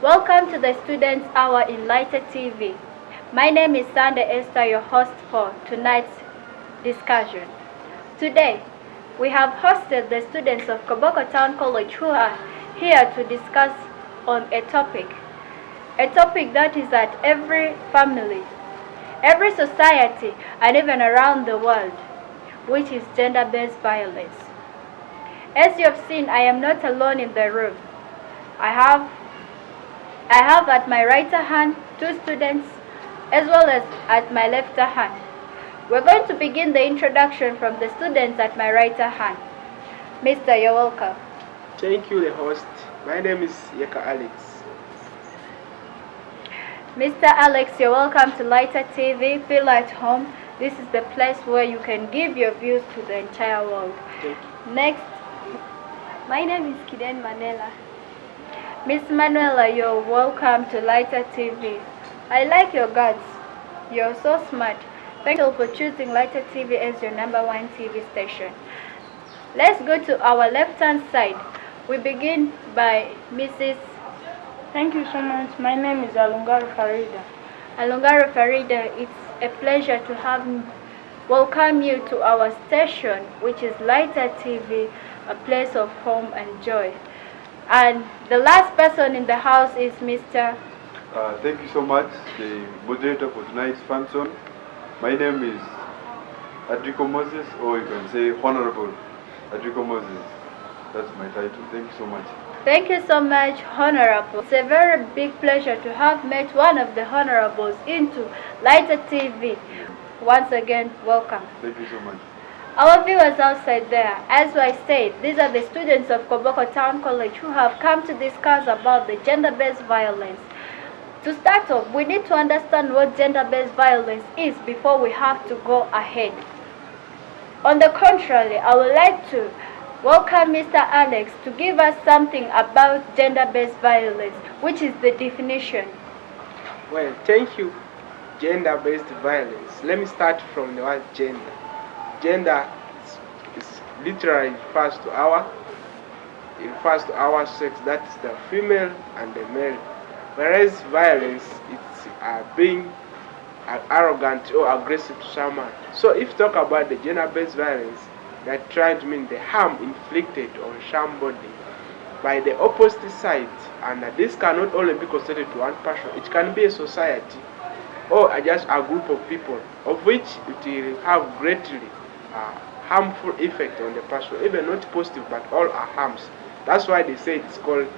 Welcome to the Students' Hour in Lighter TV. My name is Sandra Esther, your host for tonight's discussion. Today, we have hosted the students of Koboko Town College who are here to discuss on a topic that is at every family, every society, and even around the world, which is gender-based violence. As you have seen, I am not alone in the room. I have at my right hand 2 students as well as at my left hand. We're going to begin the introduction from the students at my right hand. Mr. You're welcome. Thank you, the host. My name is Yeka Alex. Mr. Alex, you're welcome to Lighter TV. Feel at home. This is the place where you can give your views to the entire world. Thank you. Next. My name is Kiden Manela. Miss Manuela, you're welcome to Lighter TV. I like your guts. You're so smart. Thank you for choosing Lighter TV as your #1 TV station. Let's go to our left-hand side. We begin by Mrs. Thank you so much. My name is Alungaro Farida. Alungaro Farida. It's a pleasure to welcome you to our station, which is Lighter TV, a place of home and joy. And the last person in the house is Mr. Thank you so much, the moderator for tonight's function. My name is Adrico Moses, or you can say Honorable Adrico Moses. That's my title. Thank you so much. Thank you so much, Honorable. It's a very big pleasure to have met one of the Honorables into Lighter TV. Once again, welcome. Thank you so much. Our viewers outside there, as I said, these are the students of Koboko Town College who have come to discuss about the gender-based violence. To start off, we need to understand what gender-based violence is before we have to go ahead. On the contrary, I would like to welcome Mr. Alex to give us something about gender-based violence, which is the definition. Well, thank you. Gender-based violence. Let me start from the word gender. Gender is literally refers to our sex, that is the female and the male. Whereas violence, it's being arrogant or aggressive to someone. So if you talk about the gender-based violence, that trying to mean the harm inflicted on somebody by the opposite side, and this cannot only be concentrated to one person. It can be a society or just a group of people, of which it will have greatly harmful effect on the person, even not positive, but all are harms. That's why they say it's called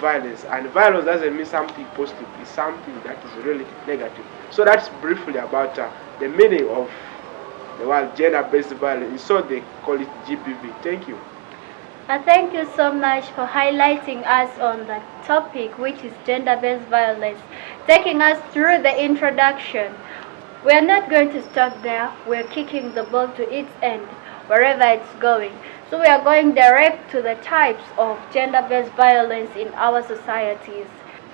violence. And violence doesn't mean something positive, it's something that is really negative. So that's briefly about the meaning of the word gender-based violence. So they call it GBV. Thank you. Thank you so much for highlighting us on the topic, which is gender-based violence, taking us through the introduction. We are not going to stop there. We're kicking the ball to its end, wherever it's going. So we are going direct to the types of gender-based violence in our societies.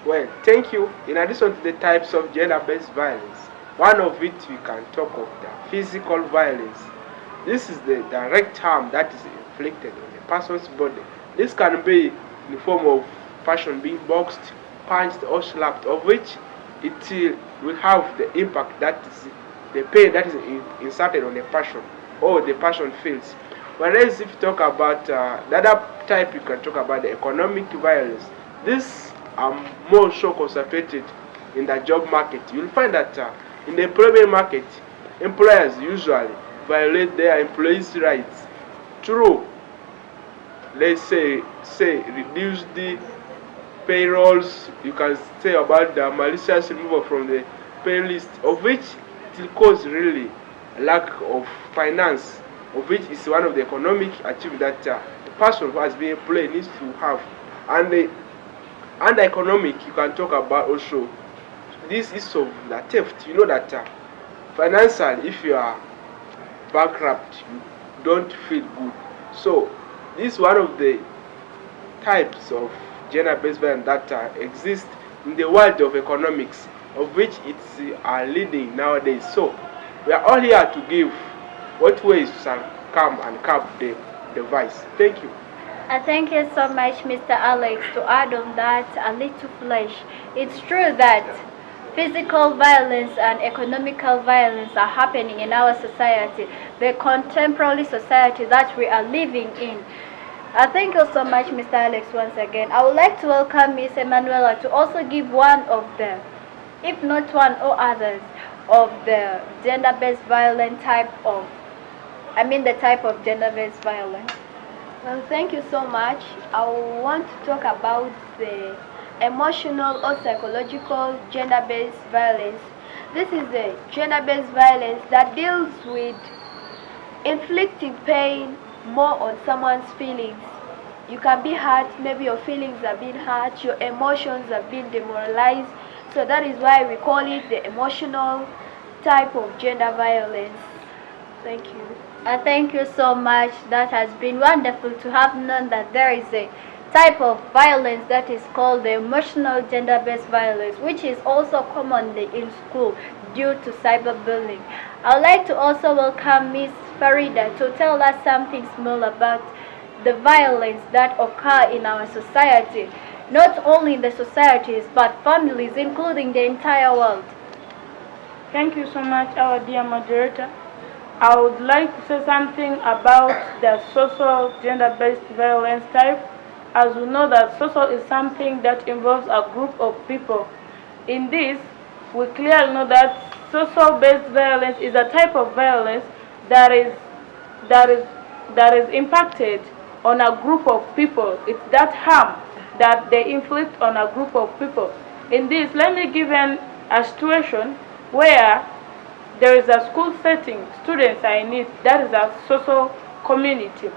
Well, thank you. In addition to the types of gender-based violence, one of which we can talk of the physical violence. This is the direct harm that is inflicted on a person's body. This can be in the form of person being boxed, punched, or slapped, of which it will have the impact, that is the pain that is inserted on the person or the person feels. Whereas if you talk about the other type, you can talk about the economic violence. This are more so concentrated in the job market. You'll find that in the employment market, employers usually violate their employees' rights through, let's say reduce the payrolls. You can say about the malicious removal from the pay list, of which it will cause really a lack of finance, of which is one of the economic achievements that the person who has been employed needs to have. And the economic, you can talk about also this is of the theft. You know that financially, if you are bankrupt, you don't feel good. So this is one of the types of gender-based violence that exist in the world of economics, of which it's leading nowadays. So we are all here to give what ways shall come and curb the vice. Thank you. I thank you so much, Mr. Alex, to add on that a little flesh. It's true that physical violence and economical violence are happening in our society, the contemporary society that we are living in. I thank you so much, Mr. Alex, once again. I would like to welcome Miss Emanuela to also give one of the, if not one or others, of the gender-based violence type of, the type of gender-based violence. Well, thank you so much. I want to talk about the emotional or psychological gender-based violence. This is the gender-based violence that deals with inflicting pain more on someone's feelings. You can be hurt, maybe your feelings are being hurt, your emotions are being demoralized. So that is why we call it the emotional type of gender violence. Thank you. Thank you so much. That has been wonderful to have known that there is a type of violence that is called the emotional gender-based violence, which is also commonly in school due to cyberbullying. I would like to also welcome Miss Farida to tell us something small about the violence that occur in our society, not only in the societies but families, including the entire world. Thank you so much, our dear moderator. I would like to say something about the social gender-based violence type. As we know that social is something that involves a group of people. In this, we clearly know that social-based violence is a type of violence that is impacted on a group of people. It's that harm that they inflict on a group of people. In this, let me give a situation where there is a school setting, students are in it, that is a social community.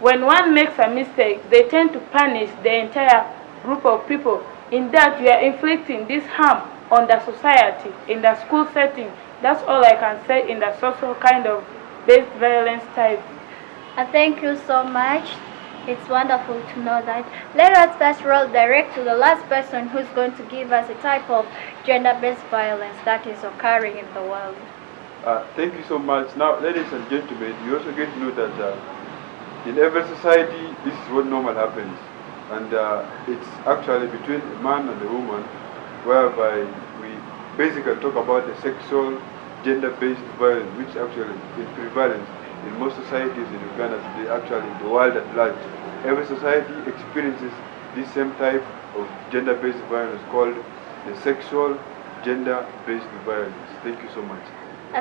When one makes a mistake, they tend to punish the entire group of people. In that, you are inflicting this harm on the society, in the school setting. That's all I can say in the social kind of based violence type. Thank you so much. It's wonderful to know that. Let us first roll direct to the last person who's going to give us a type of gender-based violence that is occurring in the world. Thank you so much. Now, ladies and gentlemen, you also get to know that in every society, this is what normal happens. And it's actually between a man and a woman, whereby we basically talk about the sexual, gender-based violence, which actually is prevalent in most societies in Uganda today, actually in the world at large. Every society experiences this same type of gender-based violence called the sexual, gender-based violence. Thank you so much.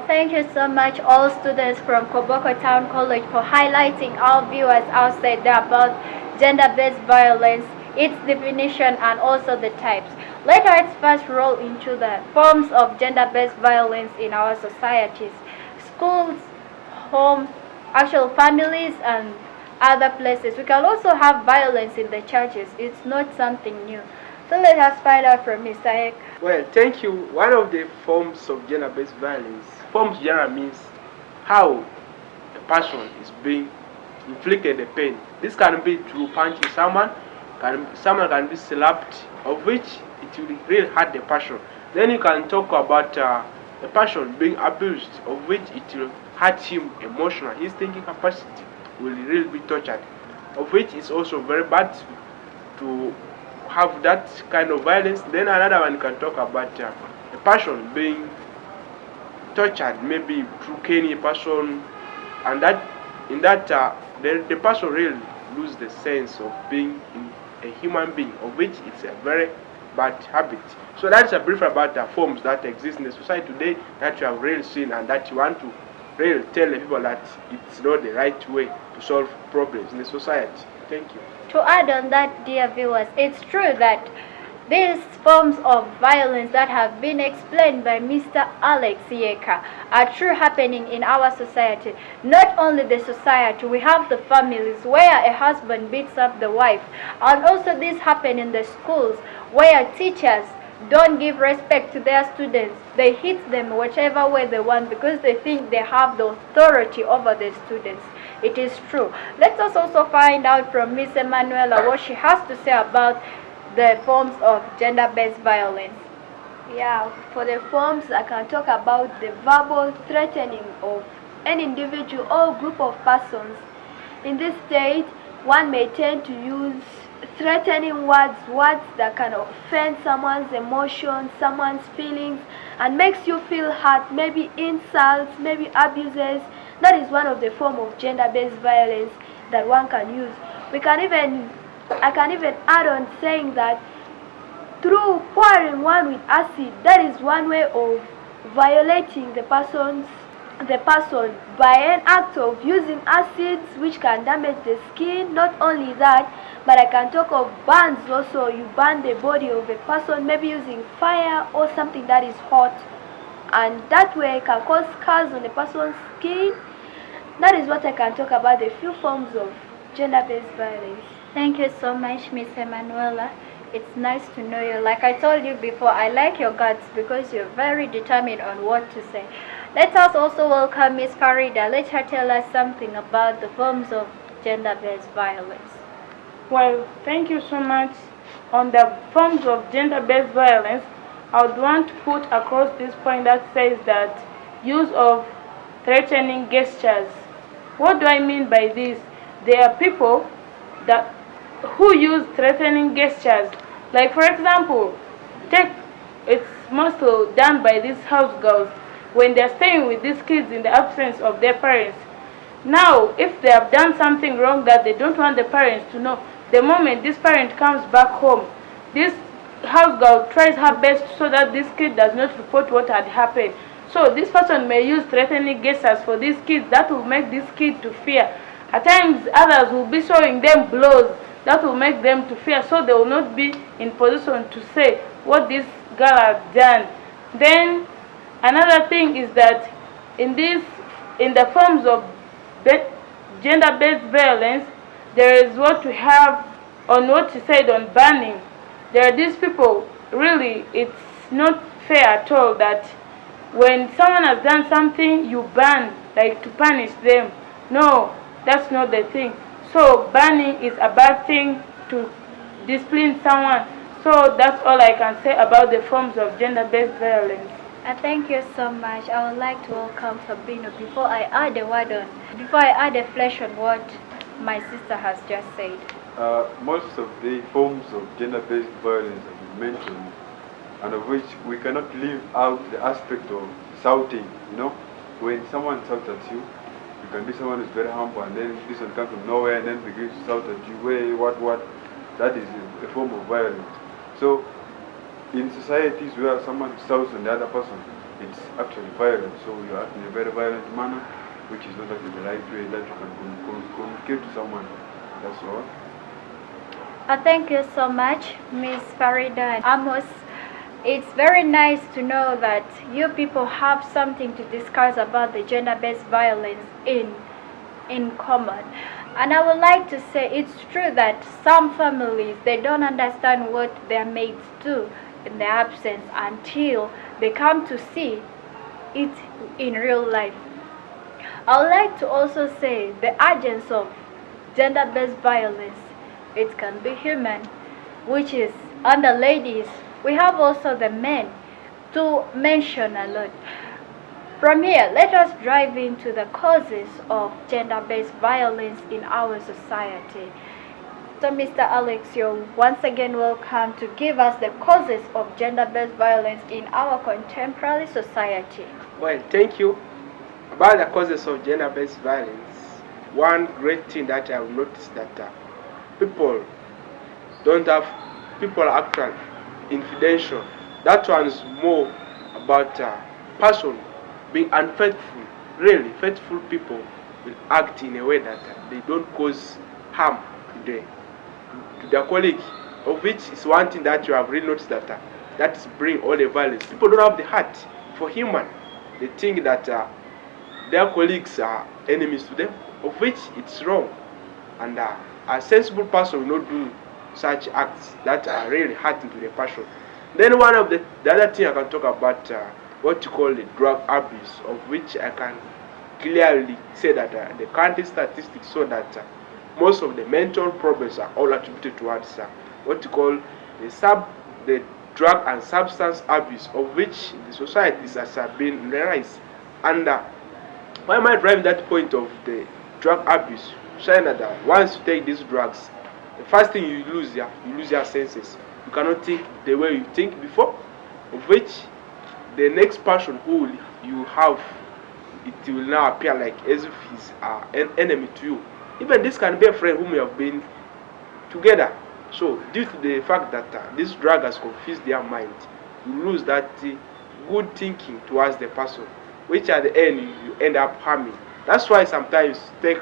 Thank you so much, all students from Koboko Town College, for highlighting our viewers outside there about gender-based violence, its definition, and also the types. Let us first roll into the forms of gender-based violence in our societies. Schools, homes, actual families, and other places. We can also have violence in the churches. It's not something new. So let us find out from Mr. Ek. Well, thank you. One of the forms of gender-based violence, forms generally means how a person is being inflicted a pain. This can be through punching someone, someone can be slapped, of which it will really hurt the person. Then you can talk about a person being abused, of which it will hurt him emotionally. His thinking capacity will really be tortured, of which is also very bad to have that kind of violence. Then another one can talk about a person being tortured, maybe through caning a person, and that in that the person really lose the sense of being a human being, of which it's a very bad habit. So that's a brief about the forms that exist in the society today that you have really seen, and that you want to really tell the people that it's not the right way to solve problems in the society. Thank you. To add on that, dear viewers, it's true that these forms of violence that have been explained by Mr. Alex Yeka are true happening in our society. Not only the society, we have the families where a husband beats up the wife. And also this happen in the schools where teachers don't give respect to their students. They hit them whichever way they want because they think they have the authority over the students. It is true. Let us also find out from Miss Emanuela what she has to say about the forms of gender-based violence. Yeah, for the forms, I can talk about the verbal threatening of an individual or group of persons. In this state, one may tend to use threatening words, words that can offend someone's emotions, someone's feelings, and makes you feel hurt, maybe insults, maybe abuses. That is one of the form of gender-based violence that one can use. I can even add on saying that through pouring one with acid, that is one way of violating the person by an act of using acids which can damage the skin. Not only that, but I can talk of burns also. You burn the body of a person, maybe using fire or something that is hot, and that way can cause scars on the person's skin. That is what I can talk about the few forms of gender-based violence. Thank you so much, Miss Emanuela. It's nice to know you. Like I told you before, I like your guts because you're very determined on what to say. Let us also welcome Miss Farida. Let her tell us something about the forms of gender-based violence. Well, thank you so much. On the forms of gender-based violence, I would want to put across this point that says that use of threatening gestures. What do I mean by this? There are people who use threatening gestures. Like for example, it's mostly done by these house girls when they're staying with these kids in the absence of their parents. Now, if they have done something wrong that they don't want the parents to know, the moment this parent comes back home, this house girl tries her best so that this kid does not report what had happened. So this person may use threatening gestures for these kids that will make this kid to fear. At times, others will be showing them blows that will make them to fear, so they will not be in position to say what this girl has done. Then another thing is that in the forms of gender-based violence, there is what we have on what you said on banning. There are these people, really, it's not fair at all that when someone has done something, you ban, like to punish them. No, that's not the thing. So banning is a bad thing to discipline someone. So that's all I can say about the forms of gender-based violence. Thank you so much. I would like to welcome Sabino before I add a flesh on what my sister has just said. Most of the forms of gender-based violence have been mentioned, and of which we cannot leave out the aspect of shouting. When someone shouts at you, you can be someone who's very humble, and then this one comes from nowhere and then begins to shout at you, hey, what? That is a form of violence. So, in societies where someone shouts on the other person, it's actually violent. So you act in a very violent manner, which is not actually the right way that you can communicate to someone. That's all. Thank you so much, Miss Farida and Amos. It's very nice to know that you people have something to discuss about the gender-based violence in common. And I would like to say it's true that some families, they don't understand what their mates do in their absence until they come to see it in real life. I would like to also say the agents of gender-based violence, it can be human, which is under ladies. We have also the men to mention a lot. From here, let us dive into the causes of gender-based violence in our society. So, Mr. Alex, you're once again welcome to give us the causes of gender-based violence in our contemporary society. Well, thank you. About the causes of gender-based violence, one great thing that I've noticed that people actually infidential. That one's more about person being unfaithful. Really, faithful people will act in a way that they don't cause harm to their colleague, of which is one thing that you have really noticed that is bring all the violence. People don't have the heart for human. They think that their colleagues are enemies to them, of which it's wrong. And a sensible person will not do such acts that are really hurting to the person. Then one of the other thing I can talk about what you call the drug abuse, of which I can clearly say that the country statistics show that most of the mental problems are all attributed towards what you call the drug and substance abuse, of which the societies has been realized. And why am I driving that point of the drug abuse? shine that once you take these drugs, the first thing you lose your senses. You cannot think the way you think before, of which the next person who you have, it will now appear like as if he's an enemy to you. Even this can be a friend whom you have been together. So due to the fact that this drug has confused their mind, you lose that good thinking towards the person, which at the end you end up harming. That's why sometimes take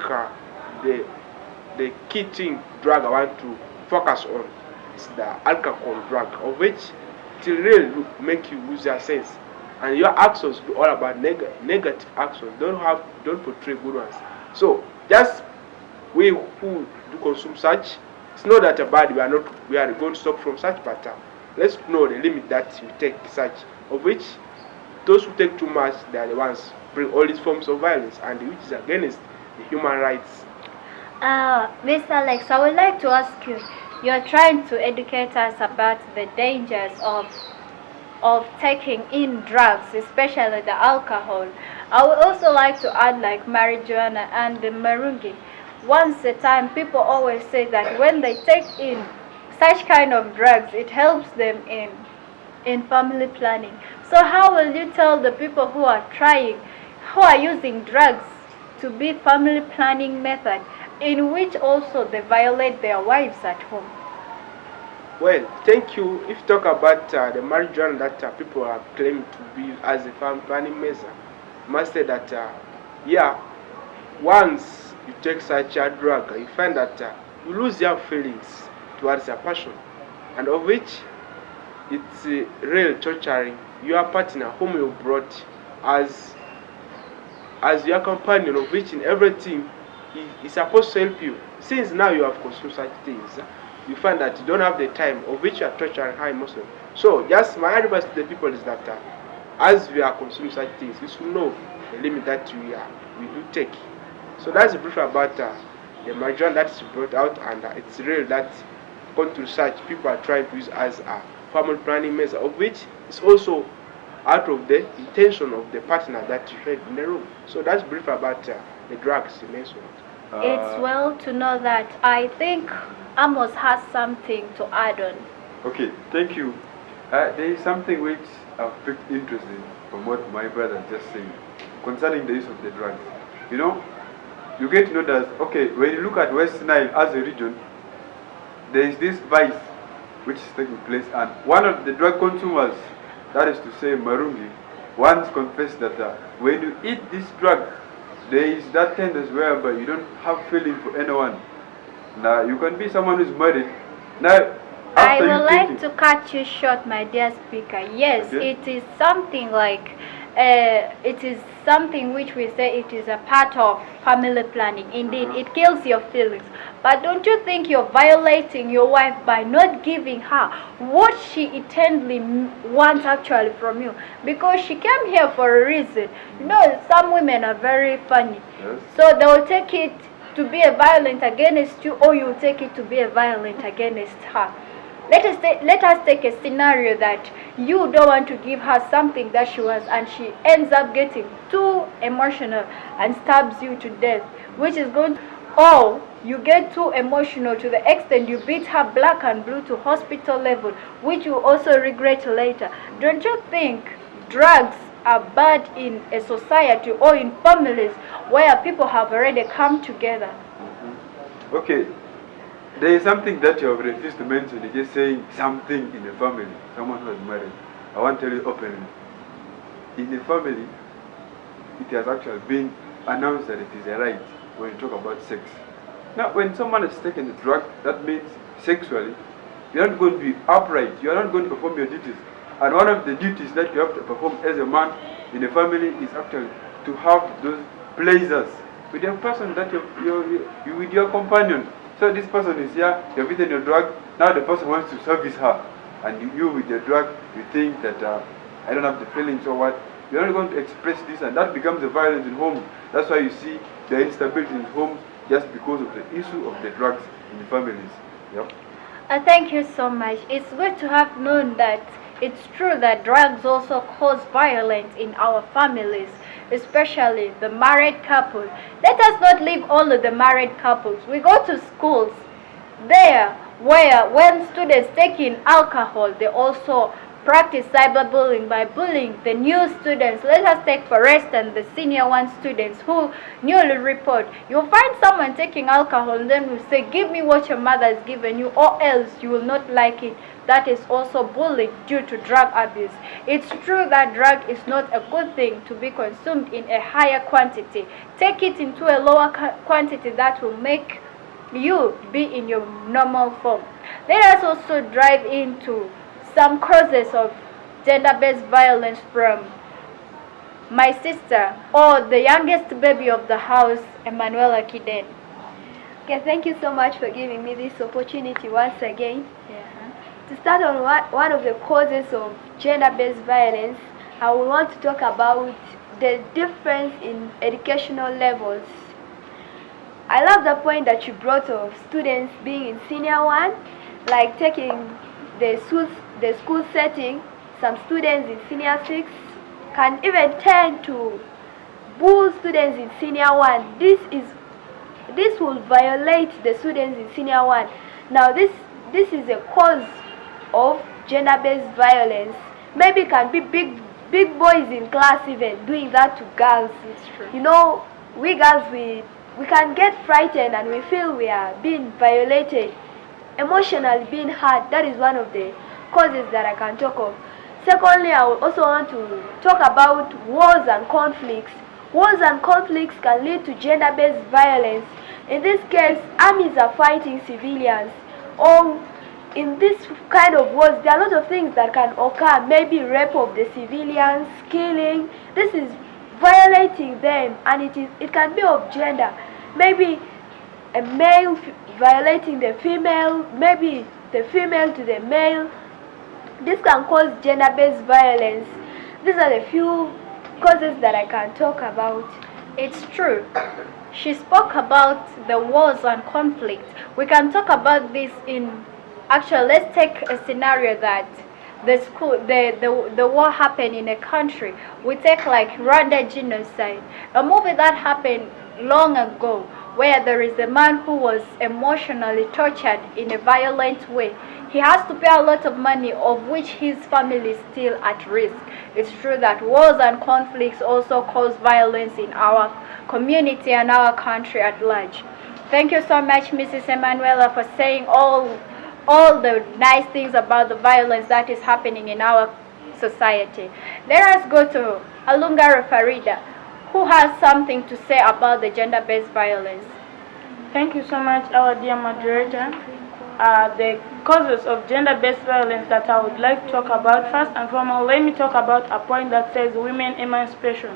the key thing drug I want to focus on is the alcohol drug, of which it will really make you lose your sense, and your actions be all about negative actions. Don't portray good ones. So just we who do consume such, it's not that bad. We are going to stop from such, but let's know the limit that you take such, of which those who take too much, they are the ones bring all these forms of violence, and which is against the human rights. Mr. Alex, I would like to ask you, you're trying to educate us about the dangers of taking in drugs, especially the alcohol. I would also like to add like marijuana and the marungi. Once a time, people always say that when they take in such kind of drugs, it helps them in family planning. So how will you tell the people who are using drugs to be family planning method, in which also they violate their wives at home? Well, thank you. If you talk about the marijuana that people are claiming to be as a family planning measure, I must say that yeah, once you take such a drug, you find that you lose your feelings towards your passion, and of which it's real torturing your partner whom you brought as your companion, of which in everything he is supposed to help you. Since now you have consumed such things, you find that you don't have the time, of which you are torturing her emotionally. So just my advice to the people is that as we are consuming such things, we should know the limit that we do take. So that's brief about the marijuana that is brought out, and it's real that going to research, people are trying to use as a family planning measure, of which is also out of the intention of the partner that you had in the room. So that's brief about the drugs you mentioned. It's well to know that. I think Amos has something to add on. Okay, thank you. There is something which I've picked interest in from what my brother just said concerning the use of the drugs. You know, you get to know that, okay, when you look at West Nile as a region, there is this vice which is taking place, and one of the drug consumers, that is to say Marungi, once confessed that when you eat this drug, there is that tendency whereby you don't have feeling for anyone. Now, you can be someone who's married. Now, I would like to cut you short, my dear speaker. Yes, okay. It is something like, it is something which we say it is a part of family planning. Indeed, it kills your feelings. But don't you think you're violating your wife by not giving her what she intendly wants actually from you? Because she came here for a reason. You know, some women are very funny. Yes. So they will take it to be a violent against you, or you take it to be a violent against her. Let us take a scenario that you don't want to give her something that she wants, and she ends up getting too emotional and stabs you to death, which is going to, or you get too emotional to the extent you beat her black and blue to hospital level, which you also regret later. Don't you think drugs are bad in a society or in families where people have already come together? Okay, there is something that you have refused to mention. You're just saying something in a family, someone who is married. I want to tell you openly. In a family, it has actually been announced that it is a right when you talk about sex. Now, when someone has taken a drug, that means sexually, you're not going to be upright. You're not going to perform your duties. And one of the duties that you have to perform as a man in a family is actually to have those pleasures with your person that you with your companion. So this person is here, you've eaten your drug, now the person wants to service her. And you with your drug, you think that I don't have the feelings or what. You're not going to express this, and that becomes a violence in home. That's why you see the instability in homes just because of the issue of the drugs in the families. Yep. Thank you so much. It's good to have known that it's true that drugs also cause violence in our families. especially the married couple. Let us not leave only the married couples. We go to schools there where when students take in alcohol, they also practice cyberbullying by bullying the new students. Let us take for instance the senior one students who newly report. You'll find someone taking alcohol and then will say, give me what your mother has given you or else you will not like it. That is also bullying due to drug abuse. It's true that drug is not a good thing to be consumed in a higher quantity. Take it into a lower quantity that will make you be in your normal form. Let us also dive into some causes of gender-based violence from my sister or the youngest baby of the house, Emanuela Kiden. Okay, thank you so much for giving me this opportunity once again. Yeah. To start on one of the causes of gender-based violence, I would want to talk about the difference in educational levels. I love the point that you brought of students being in senior one, like taking the school setting. Some students in senior 6 can even tend to bully students in senior 1. This will violate the students in senior 1. Now this is a cause of gender-based violence. Maybe it can be big boys in class even doing that to girls. It's true. You know, we girls we can get frightened and we feel we are being violated, emotionally being hurt. That is one of the causes that I can talk of. Secondly, I would also want to talk about wars and conflicts. Wars and conflicts can lead to gender-based violence. In this case, armies are fighting civilians. Or in this kind of wars, there are a lot of things that can occur. Maybe rape of the civilians, killing. This is violating them, and it can be of gender. Maybe a male violating the female, maybe the female to the male. This can cause gender-based violence. These are the few causes that I can talk about. It's true. She spoke about the wars and conflict. We can talk about this in, actually, let's take a scenario that the war happened in a country. We take like Rwanda genocide, a movie that happened long ago, where there is a man who was emotionally tortured in a violent way. He has to pay a lot of money, of which his family is still at risk. It's true that wars and conflicts also cause violence in our community and our country at large. Thank you so much, Mrs. Emanuela, for saying all the nice things about the violence that is happening in our society. Let us go to Alungara Farida, who has something to say about the gender-based violence. Thank you so much, our dear moderator. The causes of gender-based violence that I would like to talk about, first and foremost, let me talk about a point that says women emancipation.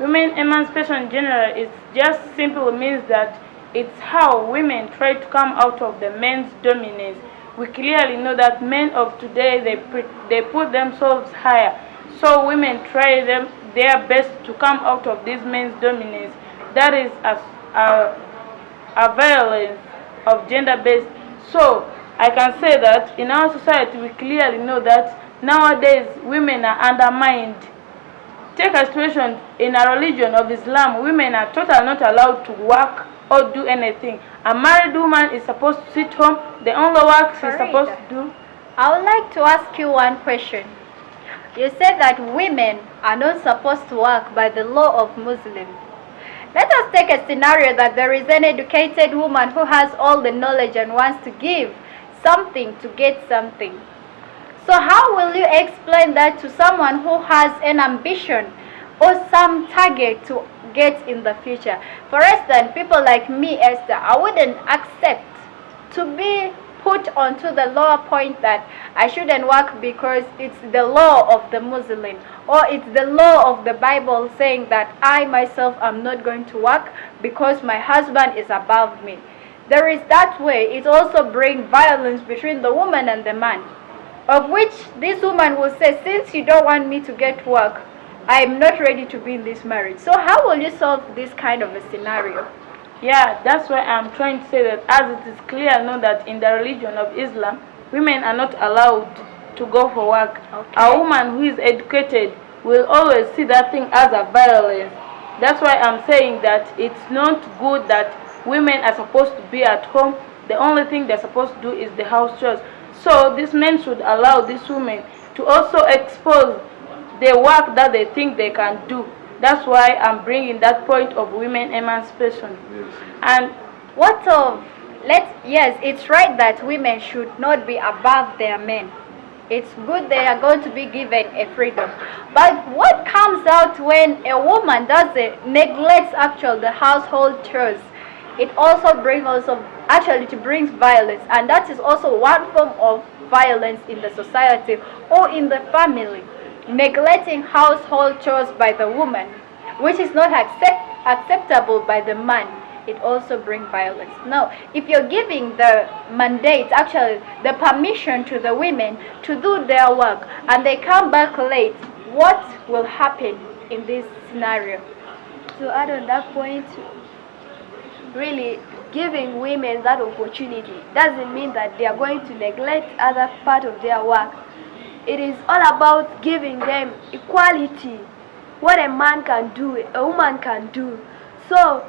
Women emancipation in general is just simply means that it's how women try to come out of the men's dominance. We clearly know that men of today, they put themselves higher. So women try their best to come out of this men's dominance. That is a violence of gender-based. So I can say that in our society we clearly know that nowadays women are undermined. Take a situation in a religion of Islam, women are totally not allowed to work or do anything. A married woman is supposed to sit home. The only work she's supposed to do. I would like to ask you one question. You said that women are not supposed to work by the law of Muslims. Let us take a scenario that there is an educated woman who has all the knowledge and wants to give something to get something. So how will you explain that to someone who has an ambition or some target to get in the future? For instance, people like me, Esther, I wouldn't accept to be put onto the lower point that I shouldn't work because it's the law of the Muslim, or it's the law of the Bible saying that I myself am not going to work because my husband is above me. There is that way. It also brings violence between the woman and the man, of which this woman will say, since you don't want me to get work, I am not ready to be in this marriage. So how will you solve this kind of a scenario? Yeah, that's why I'm trying to say that as it is clear known that in the religion of Islam, women are not allowed to go for work. Okay. A woman who is educated will always see that thing as a violence. That's why I'm saying that it's not good that women are supposed to be at home. The only thing they're supposed to do is the house chores. So these men should allow these women to also expose the work that they think they can do. That's why I'm bringing that point of women emancipation. Yes. And What of, yes, it's right that women should not be above their men. It's good they are going to be given a freedom. But what comes out when a woman neglects actually the household chores? It also brings violence, and that is also one form of violence in the society or in the family. Neglecting household chores by the woman, which is not acceptable by the man, it also brings violence. Now, if you're giving the mandate, actually the permission to the women to do their work, and they come back late, what will happen in this scenario? To add on that point, really giving women that opportunity doesn't mean that they are going to neglect other part of their work. It is all about giving them equality. What a man can do, a woman can do. So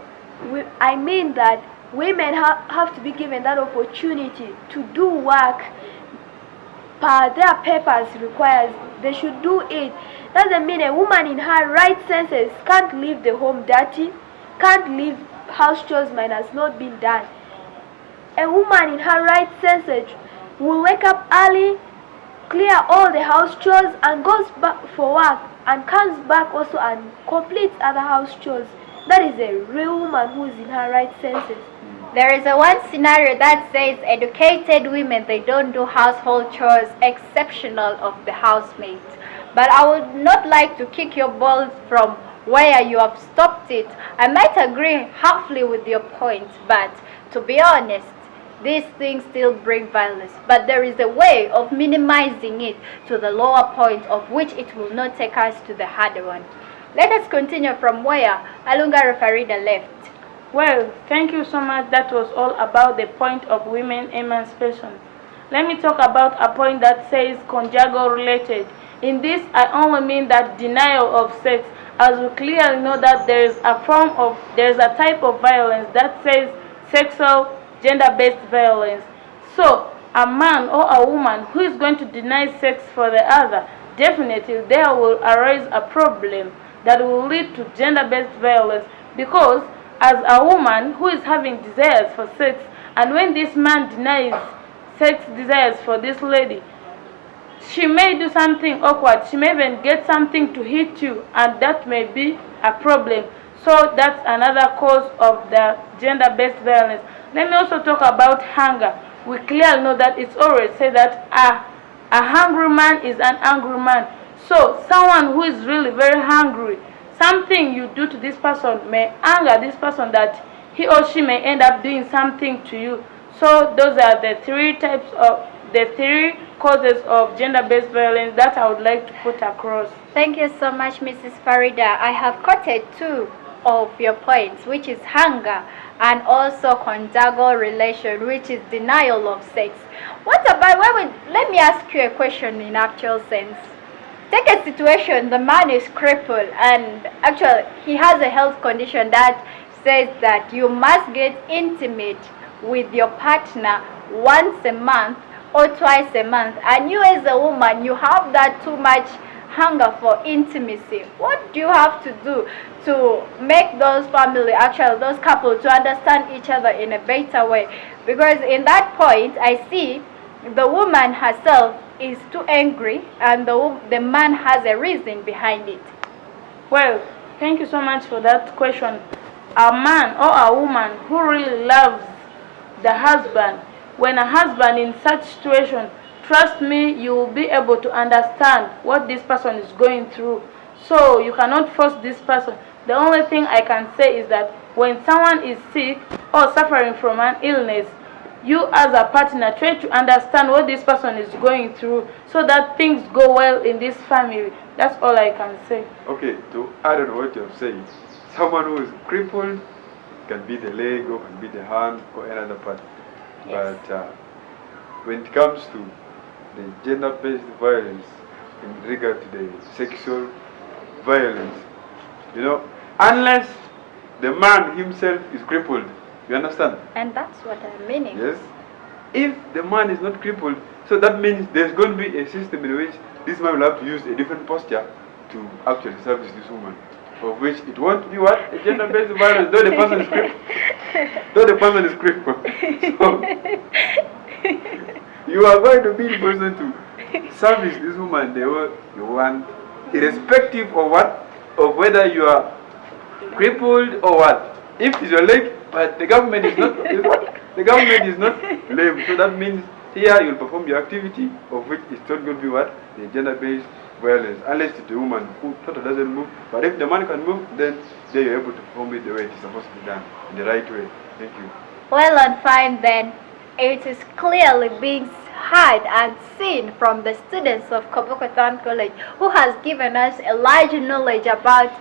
I mean that women have to be given that opportunity to do work per their purpose requires. They should do it. Doesn't mean a woman in her right senses can't leave the home dirty, can't leave house chores mine has not been done. A woman in her right senses will wake up early, clear all the house chores and goes back for work and comes back also and completes other house chores. That is a real woman who is in her right senses. There is one scenario that says educated women, they don't do household chores, exceptional of the housemates. But I would not like to kick your balls from where you have stopped it. I might agree halfly with your point, but to be honest, these things still bring violence. But there is a way of minimizing it to the lower point of which it will not take us to the harder one. Let us continue from where Alunga Farida left. well, thank you so much. That was all about the point of women emancipation. Let me talk about a point that says conjugal related. In this, I only mean that denial of sex, as we clearly know that there is a type of violence that says sexual, gender-based violence. So, a man or a woman who is going to deny sex for the other, definitely there will arise a problem that will lead to gender-based violence, because as a woman who is having desires for sex, and when this man denies sex desires for this lady, she may do something awkward. She may even get something to hit you, and that may be a problem. So that's another cause of the gender-based violence. Let me also talk about hunger. We clearly know that it's always said that a hungry man is an angry man. So someone who is really very hungry, something you do to this person may anger this person that he or she may end up doing something to you. So those are the three causes of gender-based violence that I would like to put across. Thank you so much, Mrs. Farida. I have quoted two of your points, which is hunger and also conjugal relation, which is denial of sex. What about, let me ask you a question in actual sense. Take a situation, the man is crippled and actually he has a health condition that says that you must get intimate with your partner once a month or twice a month, and you as a woman, you have that too much hunger for intimacy. What do you have to do to make those couples to understand each other in a better way? Because in that point, I see the woman herself is too angry and the man has a reason behind it. Well, thank you so much for that question. A man or a woman who really loves the husband, when a husband in such situation, trust me, you will be able to understand what this person is going through. So you cannot force this person. The only thing I can say is that when someone is sick or suffering from an illness, you as a partner try to understand what this person is going through so that things go well in this family. That's all I can say. Okay, to add on what you have said, someone who is crippled can be the leg or can be the hand or another part. Yes. But when it comes to the gender-based violence in regard to the sexual violence. You know, unless the man himself is crippled. You understand? And that's what I'm meaning. Yes. If the man is not crippled, so that means there's going to be a system in which this man will have to use a different posture to actually service this woman. For which it won't be what? A gender-based violence, though the person is crippled. Though the person is crippled. So, you are going to be the person to service this woman the way you want, irrespective of what? Of whether you are crippled or what. If it's your leg, but the government is not, the government is not lame. So that means here you'll perform your activity, of which is not going to be what? The gender-based violence, unless it's the woman who totally doesn't move. But if the man can move, then you're able to perform it the way it is supposed to be done, in the right way. Thank you. Well and fine then. It is clearly being heard and seen from the students of Koboko Town College, who has given us a large knowledge about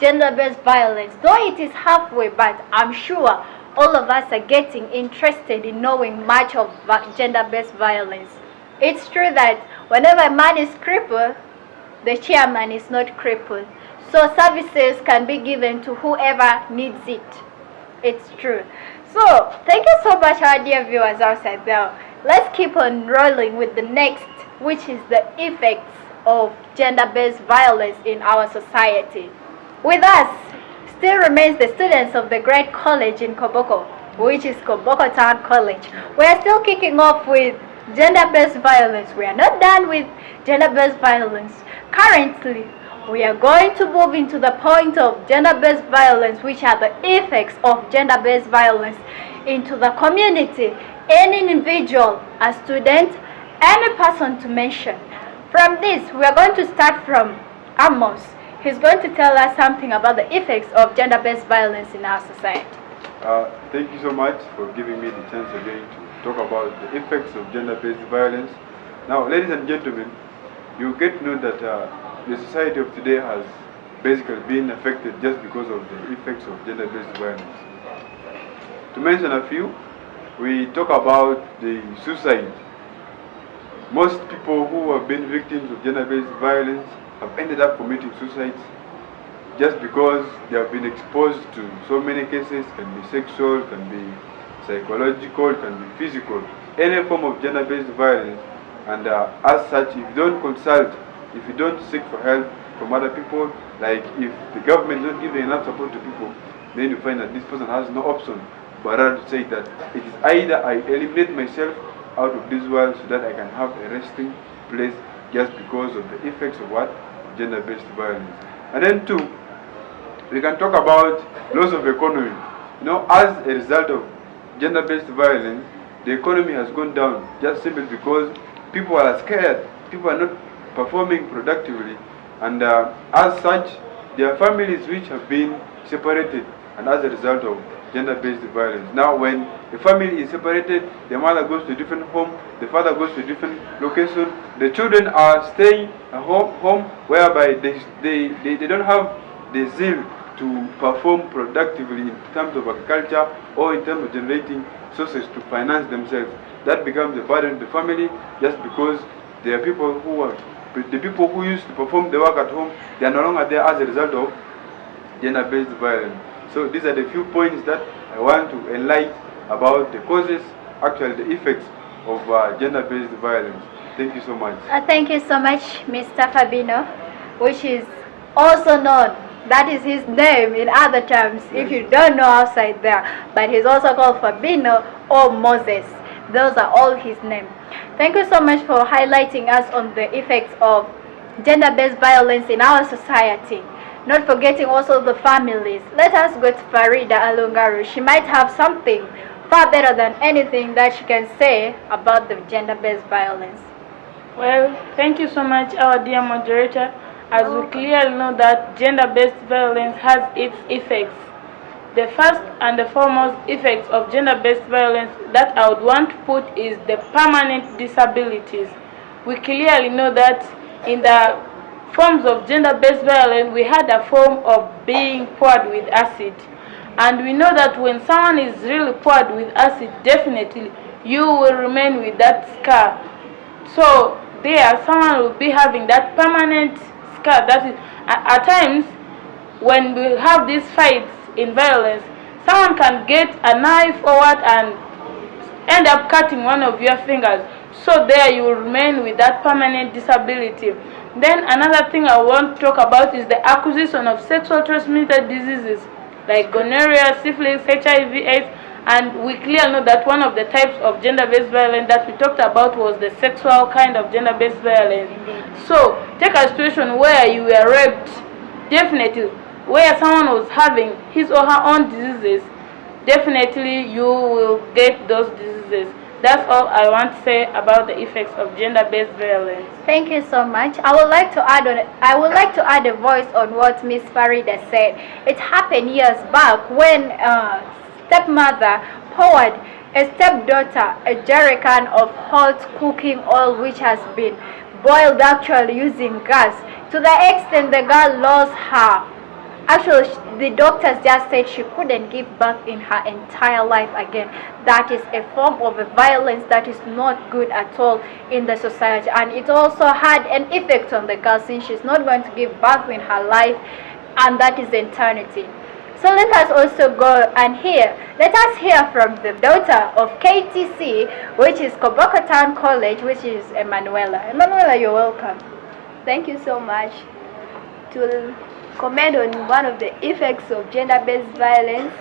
gender-based violence. Though it is halfway, but I'm sure all of us are getting interested in knowing much of gender-based violence. It's true that whenever a man is crippled, the chairman is not crippled. So services can be given to whoever needs it. It's true. So, thank you so much, our dear viewers outside there. Let's keep on rolling with the next, which is the effects of gender-based violence in our society. With us still remains the students of the great college in Koboko, which is Koboko Town College. We are still kicking off with gender-based violence. We are not done with gender-based violence. Currently, we are going to move into the point of gender-based violence, which are the effects of gender-based violence into the community, any individual, a student, any person to mention. From this, we are going to start from Amos. He's going to tell us something about the effects of gender-based violence in our society. Thank you so much for giving me the chance again to talk about the effects of gender-based violence. Now, ladies and gentlemen, you get to know that the society of today has basically been affected just because of the effects of gender-based violence. To mention a few, we talk about the suicide. Most people who have been victims of gender-based violence have ended up committing suicides just because they have been exposed to so many cases. Can be sexual, can be psychological, can be physical, any form of gender-based violence. And as such, if you don't consult, if you don't seek for help from other people, like if the government is not giving enough support to people, then you find that this person has no option but rather to say that it is either I eliminate myself out of this world so that I can have a resting place just because of the effects of what? Gender-based violence. And then two, we can talk about loss of economy. You know, as a result of gender-based violence, the economy has gone down just simply because people are scared, people are not performing productively, and as such, there are families which have been separated, and as a result of gender-based violence. Now, when the family is separated, the mother goes to a different home, the father goes to a different location, the children are staying at home whereby they don't have the zeal to perform productively in terms of agriculture or in terms of generating sources to finance themselves. That becomes a burden to the family just because there are people who are, the people who used to perform the work at home, they are no longer there as a result of gender-based violence. So these are the few points that I want to enlighten about the causes, actually the effects of gender-based violence. Thank you so much. Thank you so much, Mr. Fabino, which is also known, that is his name in other terms, if you don't know outside there, but he's also called Fabino or Moses. Those are all his names. Thank you so much for highlighting us on the effects of gender-based violence in our society. Not forgetting also the families. Let us go to Farida Alungaru. She might have something far better than anything that she can say about the gender-based violence. Well, thank you so much, our dear moderator. As we clearly know that gender-based violence has its effects. The first and the foremost effects of gender-based violence that I would want to put is the permanent disabilities. We clearly know that in the forms of gender-based violence, we had a form of being poured with acid. And we know that when someone is really poured with acid, definitely you will remain with that scar. So there, someone will be having that permanent scarred. That is, at times, when we have these fights in violence, someone can get a knife or what and end up cutting one of your fingers. So there you will remain with that permanent disability. Then another thing I want to talk about is the acquisition of sexual transmitted diseases like gonorrhea, syphilis, HIV/AIDS, and we clearly know that one of the types of gender-based violence that we talked about was the sexual kind of gender-based violence. So take a situation where you were raped, definitely, where someone was having his or her own diseases, definitely you will get those diseases. That's all I want to say about the effects of gender-based violence. Thank you so much. I would like to add a voice on what Miss Farida said. It happened years back when stepmother poured a stepdaughter a jerrycan of hot cooking oil which has been boiled actually using gas, to the extent the girl lost her. Actually, the doctors just said she couldn't give birth in her entire life again. That is a form of a violence that is not good at all in the society. And it also had an effect on the girl since she's not going to give birth in her life, and that is eternity. So let us also go and let us hear from the daughter of KTC, which is Koboko Town College, which is Emanuela. Emanuela, you're welcome. Thank you so much. To comment on one of the effects of gender-based violence,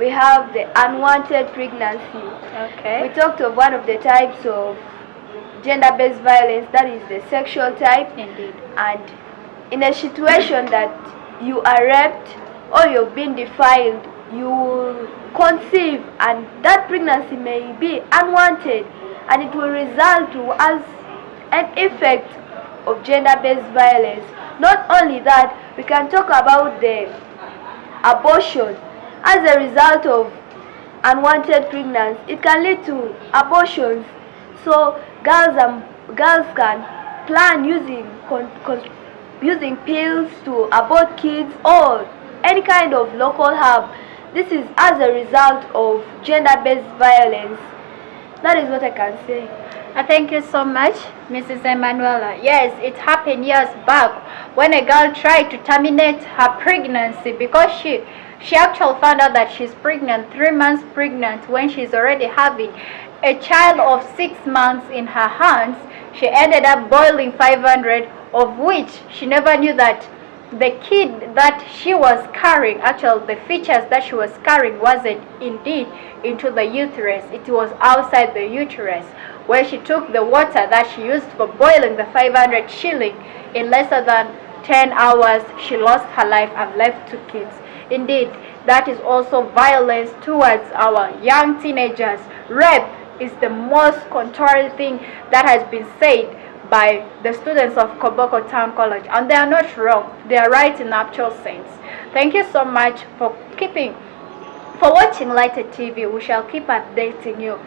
we have the unwanted pregnancy. Okay. We talked of one of the types of gender-based violence, that is the sexual type. Indeed. And in a situation that you are raped or you've been defiled, you conceive, and that pregnancy may be unwanted, and it will result as an effect of gender-based violence. Not only that, we can talk about the abortion. As a result of unwanted pregnancy, it can lead to abortions. So girls can plan using pills to abort kids or any kind of local herb. This is as a result of gender-based violence. That is what I can say. Thank you so much, Mrs. Emanuela. Yes, it happened years back when a girl tried to terminate her pregnancy because she actually found out that she's pregnant, 3 months pregnant, when she's already having a child of 6 months in her hands. She ended up boiling 500, of which she never knew that the kid that she was carrying, actually the features that she was carrying, wasn't indeed into the uterus. It was outside the uterus, where she took the water that she used for boiling the 500 shilling. In less than 10 hours, she lost her life and left 2 kids. Indeed, that is also violence towards our young teenagers. Rape is the most contrary thing that has been said by the students of Koboko Town College, and they are not wrong. They are right in actual sense. Thank you so much for watching Lighted TV. We shall keep updating you.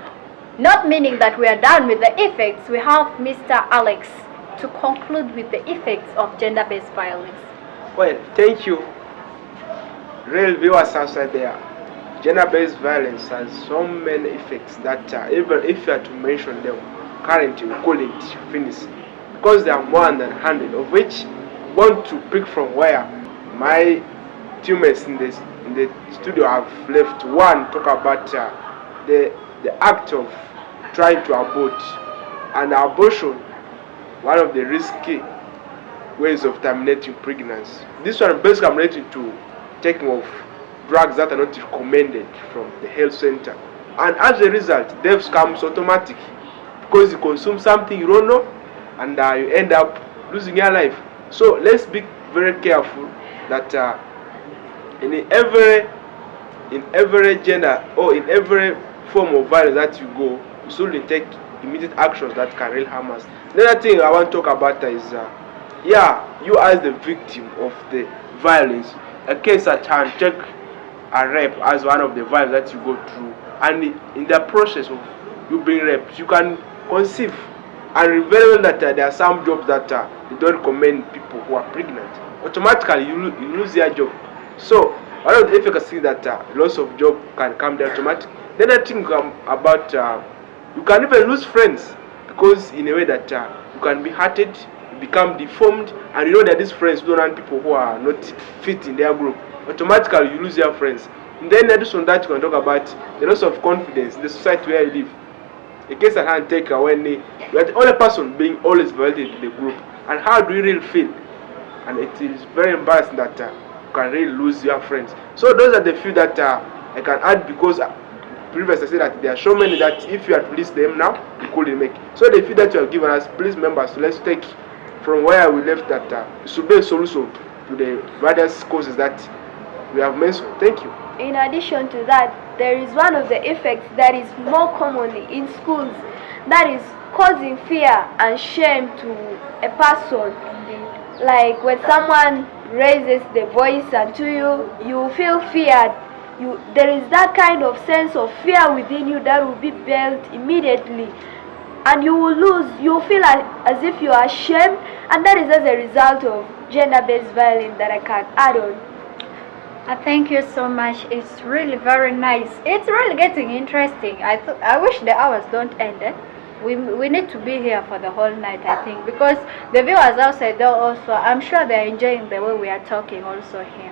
Not meaning that we are done with the effects. We have Mr. Alex to conclude with the effects of gender-based violence. Well, thank you. Real viewers outside there, gender-based violence has so many effects that even if you are to mention them, currently we call it finishing, because there are more than 100, of which I want to pick from where my teammates in the studio have left. One, talk about the act of trying to abort, and abortion, one of the risky ways of terminating pregnancy. This one basically related to taking of drugs that are not recommended from the health center, and as a result, death comes automatic because you consume something you don't know, and you end up losing your life. So let's be very careful that in every gender or in every form of violence that you go, you shouldn't take immediate actions that can really harm us. The other thing I want to talk about is you as the victim of the violence, a case at hand, take a rape as one of the violence that you go through, and in the process of you being raped, you can conceive, and reveal that there are some jobs that they don't recommend people who are pregnant. Automatically you lose your job. So one of the efficacy that loss of job can come there automatically. Then I think about you can even lose friends, because in a way that you can be hurted, become deformed, and you know that these friends don't want people who are not fit in their group. Automatically you lose your friends. And then in addition to that, you can talk about the loss of confidence in the society where you live. A case at hand take when you are the only person being always validated in the group. And how do you really feel? And it is very embarrassing that you can really lose your friends. So those are the few that I can add, because previously I said that there are so many that if you had to list them now, you couldn't make. So the few that you have given us, please members, so let's take from where we left that it should be a solution to the various causes that we have mentioned. Thank you. In addition to that, there is one of the effects that is more commonly in schools, that is causing fear and shame to a person. Like when someone raises the voice unto you, you feel feared. There is that kind of sense of fear within you that will be built immediately, and you will lose. You will feel as if you are ashamed, and that is as a result of gender-based violence that I can add on. Thank you so much. It's really very nice. It's really getting interesting. I wish the hours don't end. We need to be here for the whole night, I think, because the viewers outside there also, I'm sure they're enjoying the way we are talking also here.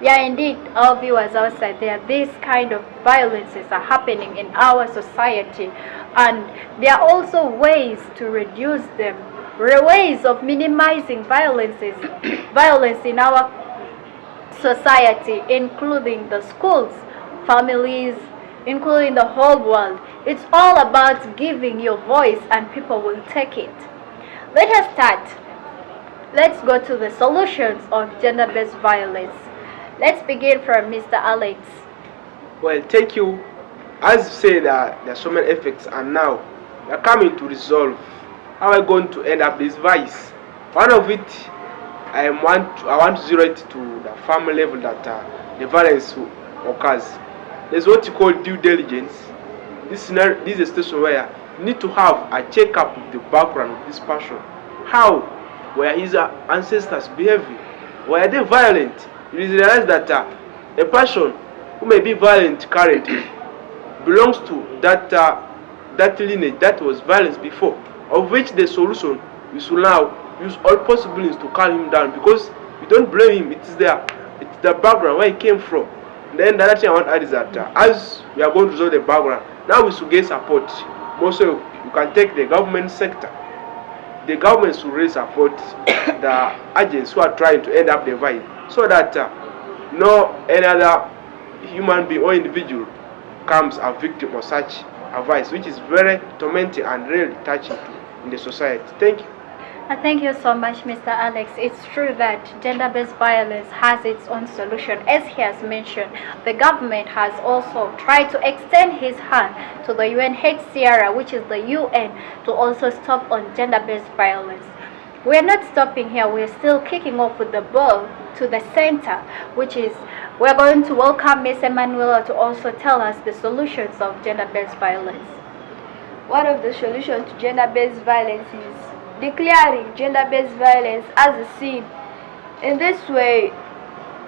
Yeah, indeed, our viewers outside there, these kind of violences are happening in our society, and there are also ways to reduce them, ways of minimizing violence in our society, including the schools, families, including the whole world. It's all about giving your voice, and people will take it. Let us start. Let's go to the solutions of gender-based violence. Let's begin from Mr. Alex. Well, thank you. As you say, that there are so many effects, and now we are coming to resolve how we're going to end up this vice. One of it, I want to zero it to the family level, that the violence occurs. There's what you call due diligence. This is a situation where you need to have a checkup of the background of this person. How were his ancestors behaving? Were they violent? You realize that a person who may be violent currently belongs to that lineage that was violence before, of which the solution is to now use all possible means to calm him down, because you don't blame him. It's the background where he came from. Then the other thing I want to add is that as we are going to resolve the background, now we should get support. Also, you can take the government sector. The government should really support the agents who are trying to end up the violence, so that no any other human being or individual becomes a victim of such a vice, which is very tormenting and really touching in the society. Thank you. Thank you so much, Mr. Alex. It's true that gender-based violence has its own solution. As he has mentioned, the government has also tried to extend his hand to the UNHCR, which is the UN, to also stop on gender-based violence. We are not stopping here. We are still kicking off with the ball to the center, which is we are going to welcome Ms. Emanuela to also tell us the solutions of gender-based violence. One of the solutions to gender-based violence is declaring gender-based violence as a sin. In this way,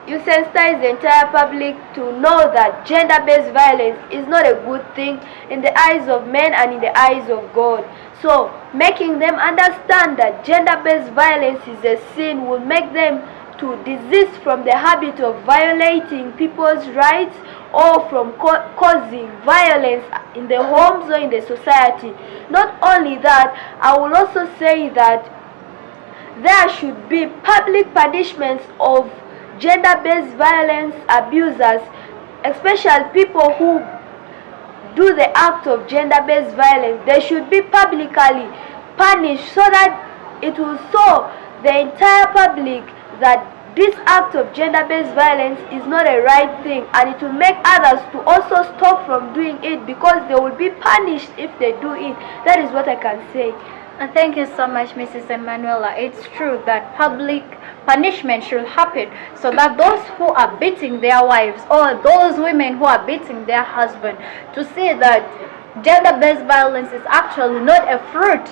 you sensitize the entire public to know that gender-based violence is not a good thing in the eyes of men and in the eyes of God. So, making them understand that gender-based violence is a sin will make them to desist from the habit of violating people's rights or from causing violence in the homes or in the society. Not only that, I will also say that there should be public punishments of gender-based violence abusers, especially people who do the act of gender-based violence. They should be publicly punished so that it will show the entire public that this act of gender-based violence is not a right thing, and it will make others to also stop from doing it, because they will be punished if they do it. That is what I can say. And thank you so much, Mrs. Emanuela. It's true that public punishment should happen so that those who are beating their wives or those women who are beating their husband to see that gender-based violence is actually not a fruit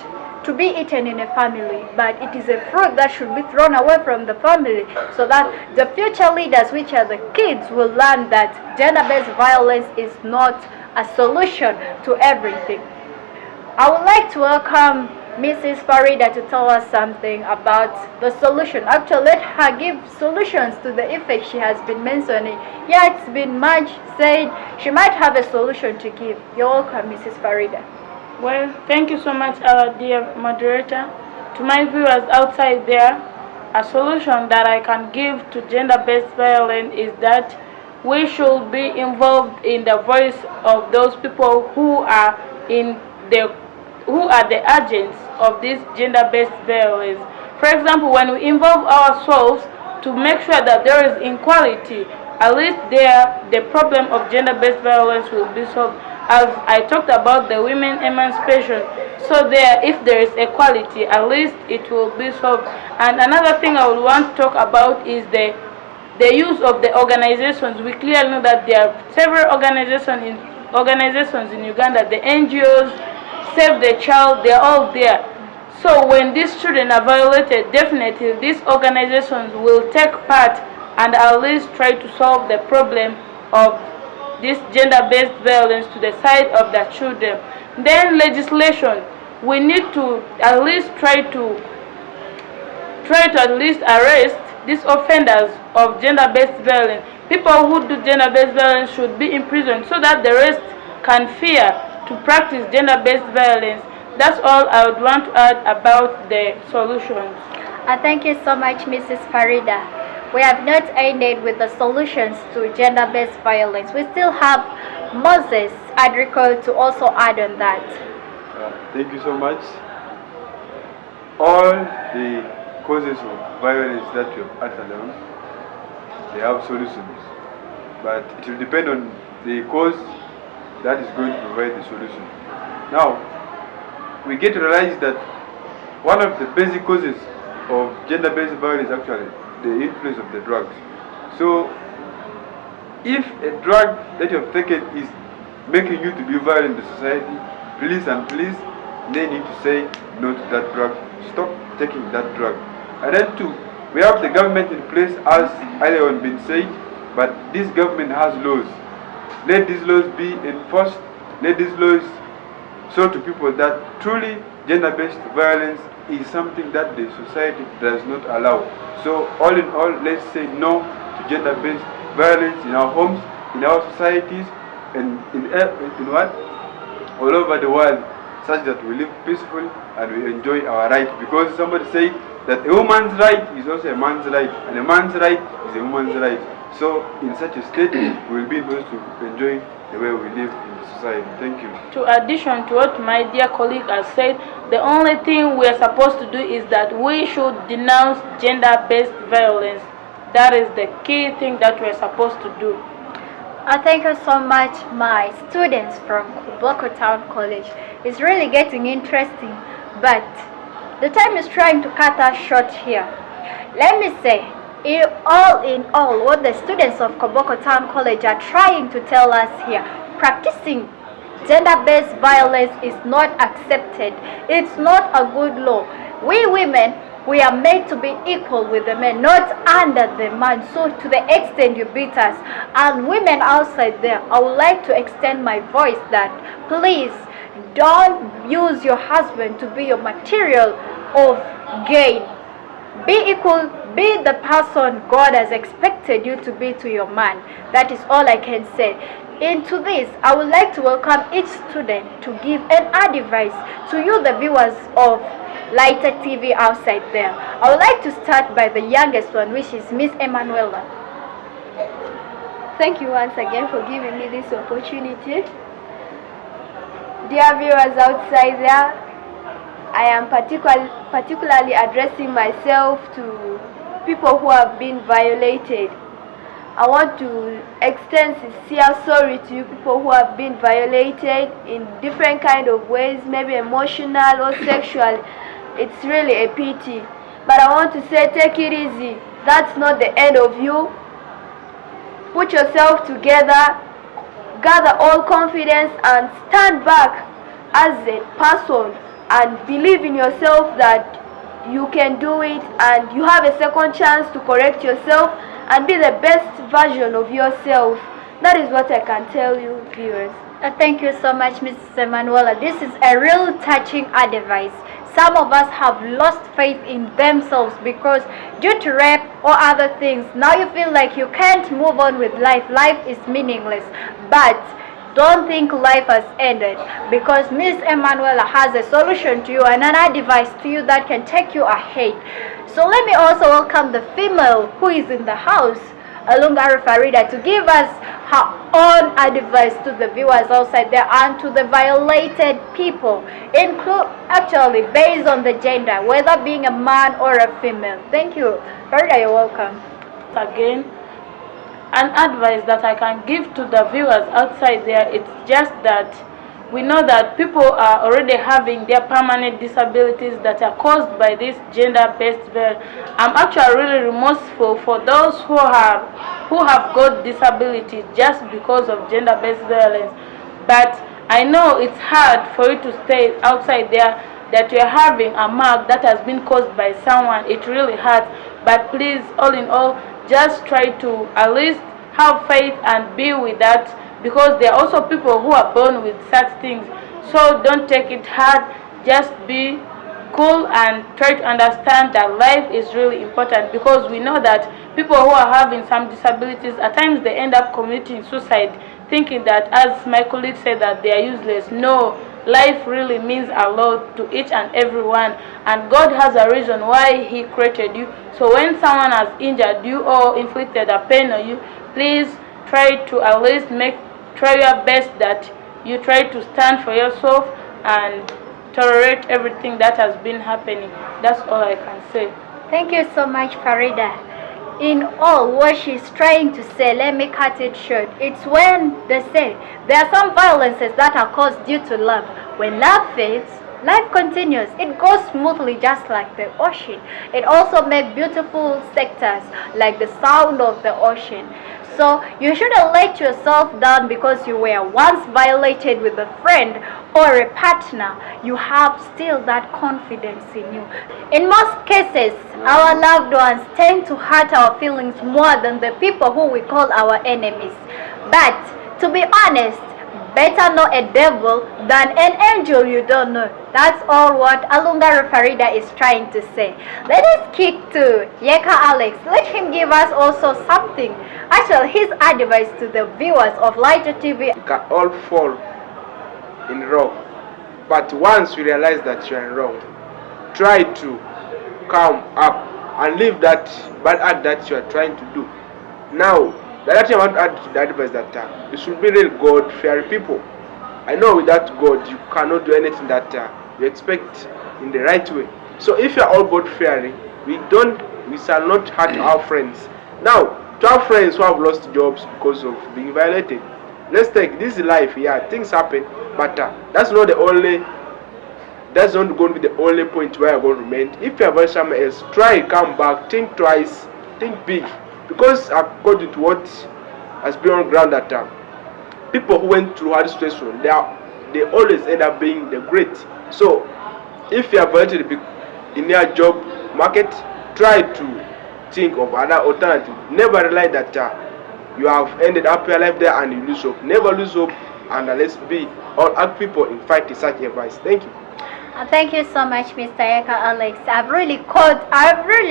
to be eaten in a family, but it is a fruit that should be thrown away from the family, so that the future leaders, which are the kids, will learn that gender-based violence is not a solution to everything. I would like to welcome Mrs. Farida to tell us something about the solution. Actually, let her give solutions to the effect she has been mentioning. Yeah, it's been much said. She might have a solution to give. You're welcome, Mrs. Farida. Well, thank you so much, our dear moderator. To my viewers outside there, a solution that I can give to gender-based violence is that we should be involved in the voice of those people who are the agents of this gender-based violence. For example, when we involve ourselves to make sure that there is equality, at least there the problem of gender-based violence will be solved. As I talked about the women emancipation, so there, if there is equality, at least it will be solved. And another thing I would want to talk about is the use of the organizations. We clearly know that there are several organizations in Uganda, the NGOs, Save the Child, they're all there. So when these children are violated, definitely these organizations will take part and at least try to solve the problem of this gender-based violence to the side of the children. Then legislation, we need to at least try to at least arrest these offenders of gender-based violence. People who do gender-based violence should be in prison so that the rest can fear to practice gender-based violence. That's all I would want to add about the solutions. Thank you so much, Mrs. Farida. We have not ended with the solutions to gender-based violence. We still have Moses Adrico to also add on that. Thank you so much. All the causes of violence that you have outlined, they have solutions. But it will depend on the cause that is going to provide the solution. Now, we get to realize that one of the basic causes of gender-based violence is actually the influence of the drugs. So, if a drug that you have taken is making you to be violent in the society, please they need to say no to that drug. Stop taking that drug. And then two, we have the government in place, as earlier on been said, but this government has laws. Let these laws be enforced. Let these laws show to people that truly gender-based violence is something that the society does not allow. So all in all, let's say no to gender-based violence in our homes, in our societies, and in what? All over the world, such that we live peacefully and we enjoy our right. Because somebody said that a woman's right is also a man's right, and a man's right is a woman's right. So in such a state, we will be able to enjoy the way we live in the society. Thank you. To addition to what my dear colleague has said, the only thing we are supposed to do is that we should denounce gender-based violence. That is the key thing that we are supposed to do. Thank you so much, my students from Koboko Town College. It's really getting interesting, but the time is trying to cut us short here. Let me say, in all, what the students of Koboko Town College are trying to tell us here, practicing gender-based violence is not accepted. It's not a good law. We women, we are made to be equal with the men, not under the man. So to the extent you beat us, and women outside there, I would like to extend my voice that please don't use your husband to be your material of gain. Be equal, be the person God has expected you to be to your man. That is all I can say. Into this, I would like to welcome each student to give an advice to you, the viewers of Lighter TV outside there. I would like to start by the youngest one, which is Miss Emanuela. Thank you once again for giving me this opportunity. Dear viewers outside there, I am particularly addressing myself to people who have been violated. I want to extend sincere sorry to you people who have been violated in different kind of ways, maybe emotional or sexual. It's really a pity. But I want to say, take it easy. That's not the end of you. Put yourself together, gather all confidence and stand back as a person and believe in yourself that you can do it and you have a second chance to correct yourself and be the best version of yourself. That is what I can tell you, viewers. Thank you so much, Mrs. Emanuela. This is a real touching advice. some of us have lost faith in themselves because due to rape or other things, now you feel like you can't move on with life. Life is meaningless. But don't think life has ended, because Miss Emanuela has a solution to you and an advice to you that can take you ahead. So let me also welcome the female who is in the house, Alungari Farida, to give us her own advice to the viewers outside there and to the violated people, actually based on the gender, whether being a man or a female. Thank you. Farida, you're welcome. Again, an advice that I can give to the viewers outside there, it's just that we know that people are already having their permanent disabilities that are caused by this gender-based violence. I'm actually really remorseful for those who have got disabilities just because of gender-based violence. But I know it's hard for you to stay outside there that you're having a mark that has been caused by someone. It really hurts. But please, all in all, just try to at least have faith and be with that, because there are also people who are born with such things. So don't take it hard, just be cool and try to understand that life is really important, because we know that people who are having some disabilities, at times they end up committing suicide, thinking that, as my colleague said, that they are useless. No, life really means a lot to each and every one, and God has a reason why He created you. So when someone has injured you or inflicted a pain on you, please try to at least try your best that you try to stand for yourself and tolerate everything that has been happening. That's all I can say. Thank you so much, Farida. In all, what she's trying to say, let me cut it short. It's when they say there are some violences that are caused due to love. When love fades, life continues. It goes smoothly, just like the ocean. It also makes beautiful sectors, like the sound of the ocean. So you shouldn't let yourself down because you were once violated with a friend or a partner. You have still that confidence in you. In most cases, our loved ones tend to hurt our feelings more than the people who we call our enemies. But to be honest, better know a devil than an angel you don't know. That's all what Alungari Farida is trying to say. Let us kick to Yeka Alex. Let him give us also something. Actually, his advice to the viewers of Lighter TV. We can all fall in wrong, but once you realize that you are wrong, try to come up and leave that bad act that you are trying to do. Now, the other thing I want to add to the advice that you should be real God-fearing people. I know without God you cannot do anything that you expect in the right way. So if you are all God-fearing, we shall not hurt our friends. Now, to our friends who have lost jobs because of being violated, let's take this life. Yeah, things happen, but that's not going to be the only point where you're going to remain. If you have somewhere else, try, come back, think twice, think big. Because according to what has been on ground, that people who went through hard situation, they always end up being the great. So if you are violated in your job market, try to think of other alternative. Never realize that you have ended up your life there and you lose hope. Never lose hope, and let's be all act people in fighting such advice. Thank you. Thank you so much, Mr. Yeka Alex. I've really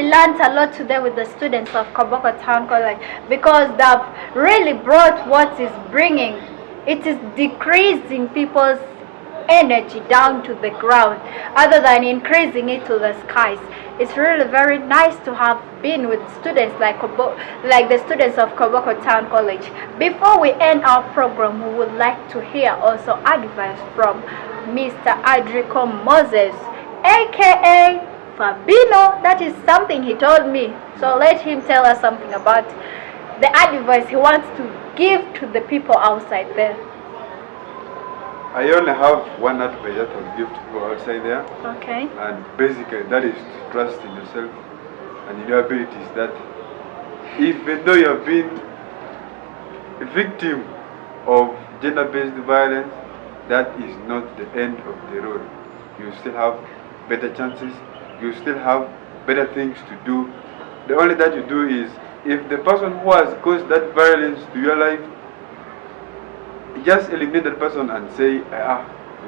learned a lot today with the students of Koboko Town College, because they've really brought what is bringing. It is decreasing people's energy down to the ground other than increasing it to the skies. It's really very nice to have been with students like the students of Koboko Town College. Before we end our program, we would like to hear also advice from Mr. Adrico Moses, aka Fabino. That is something he told me. So let him tell us something about the advice he wants to give to the people outside there. I only have one advice that I will give to people outside there. Okay. And basically that is to trust in yourself and in your abilities, that even though you have been a victim of gender-based violence, that is not the end of the road. You still have better chances, you still have better things to do. The only that you do is, if the person who has caused that violence to your life, just eliminate that person and say,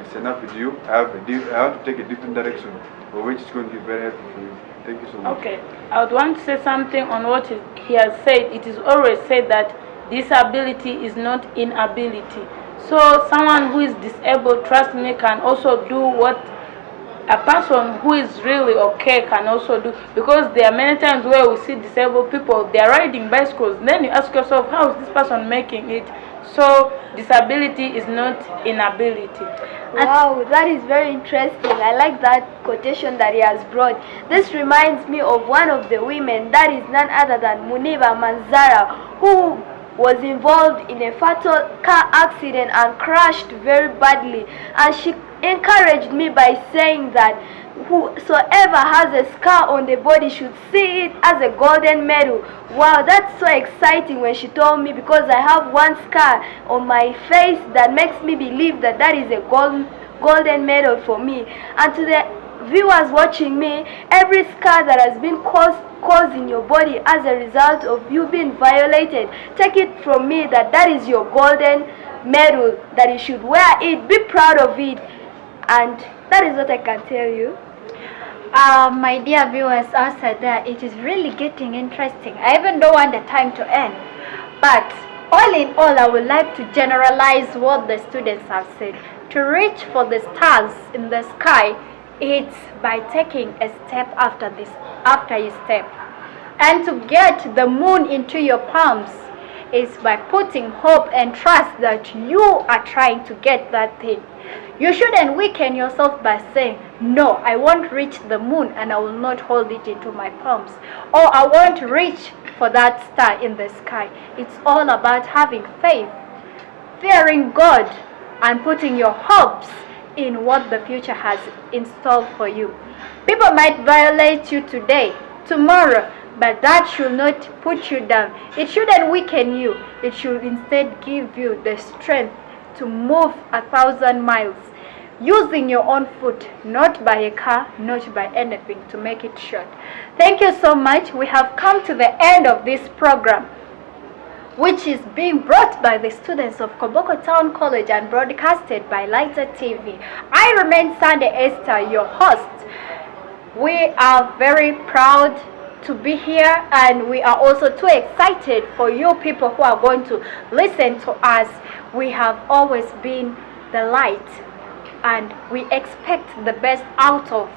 it's enough with you, I want to take a different direction. which is going to be very helpful for you. Thank you so much. Okay, I would want to say something on what he has said. It is always said that disability is not inability. So someone who is disabled, trust me, can also do what a person who is really okay can also do, because there are many times where we see disabled people, they are riding bicycles, then you ask yourself, how is this person making it? So disability is not inability. Wow, that is very interesting. I like that quotation that he has brought. This reminds me of one of the women, that is none other than Muniba Manzara, who was involved in a fatal car accident and crashed very badly. And she encouraged me by saying that whosoever has a scar on the body should see it as a golden medal. Wow, that's so exciting when she told me, because I have one scar on my face that makes me believe that that is a golden medal for me. And to the viewers watching me, every scar that has been caused in your body as a result of you being violated, take it from me that that is your golden medal, that you should wear it, be proud of it. And that is what I can tell you. My dear viewers outside there, it is really getting interesting. I even don't want the time to end. But all in all, I would like to generalize what the students have said. To reach for the stars in the sky, it's by taking a step after a step. And to get the moon into your palms is by putting hope and trust that you are trying to get that thing. You shouldn't weaken yourself by saying, no, I won't reach the moon and I will not hold it into my palms. Or I won't reach for that star in the sky. It's all about having faith, fearing God, and putting your hopes in what the future has in store for you. People might violate you today, tomorrow, but that should not put you down. It shouldn't weaken you. It should instead give you the strength to move 1,000 miles using your own foot, not by a car, not by anything, to make it short. Thank you so much. We have come to the end of this program, which is being brought by the students of Koboko Town College and broadcasted by Lighter TV. I remain Sunday Esther, your host. We are very proud to be here, and we are also too excited for you people who are going to listen to us. We have always been the light, and we expect the best out of